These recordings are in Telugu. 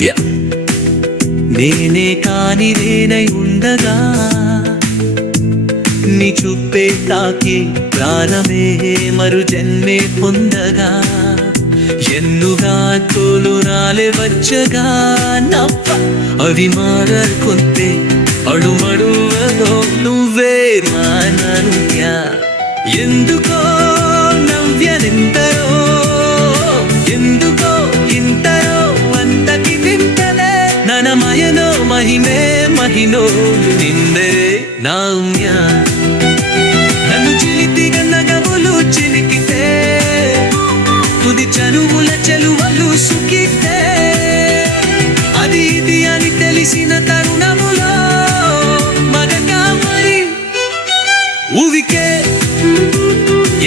నవ్య. నేనే కాని నేనై ఉండగా నీ చూపే తాకి ప్రాణమే మరు జన్మే పొందగా ఎన్నుగా తోలు రాలే వచ్చగా నవ్వ అవి మారకుంటే అడుమడువలో నువ్వే మా నవ్య. ఎందుకో నవ్యనింతరో ఎందుకో ఇంతరో అంతకి వింతలే ననమయనో మహిమే మహినో నిందే నవ్య. నన్ను చిలిపిగా నగవులు చిలికితే తుది చనువుల చెలువలు సుఖితే అది ఇది అని తెలిసిన తరుణములో మగగా మరి ఊవికే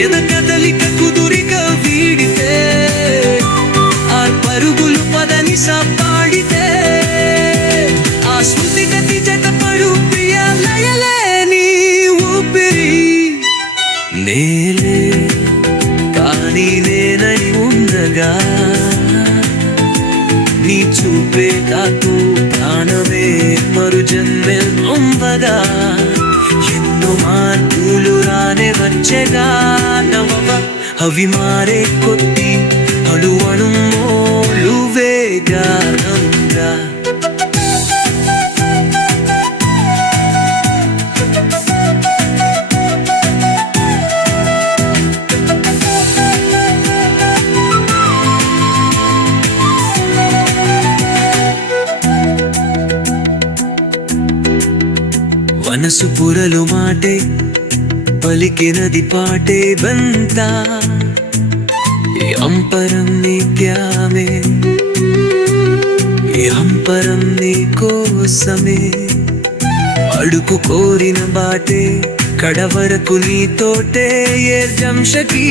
ఎద కదలిక కుదురిగా వీడితే ఆ పరుగులు పదని సాపాడితే ఆ స్మృతి గతి జతపడు ప్రియ లయలేని ఊపిరి నేలే కానీ నేనై ఉండగా నీ చూపే కాకు ప్రాణమే మరు జన్మే నొంవగా ఎన్నో మార్పులు రానే వచ్చగా నవ్వ అవి మారే కొద్ది అడువణు వేగానంగా. మనసు పురలు మాటే పలికినది పాటే బంత ఏ అంపరం నీ ప్యామే ఏ అంపరం నీ కోసమే అడుగు కోరిన బాటే కడవరకు నీతోటే ఏ జంషకి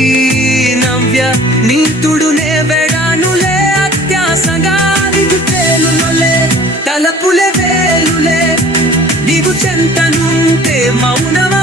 నవ్య నీతుడునే వెడానులే అత్యాసగా దిగుతేలులే తలపులే వేలులే నీవు చెంతనుంటే మౌనమ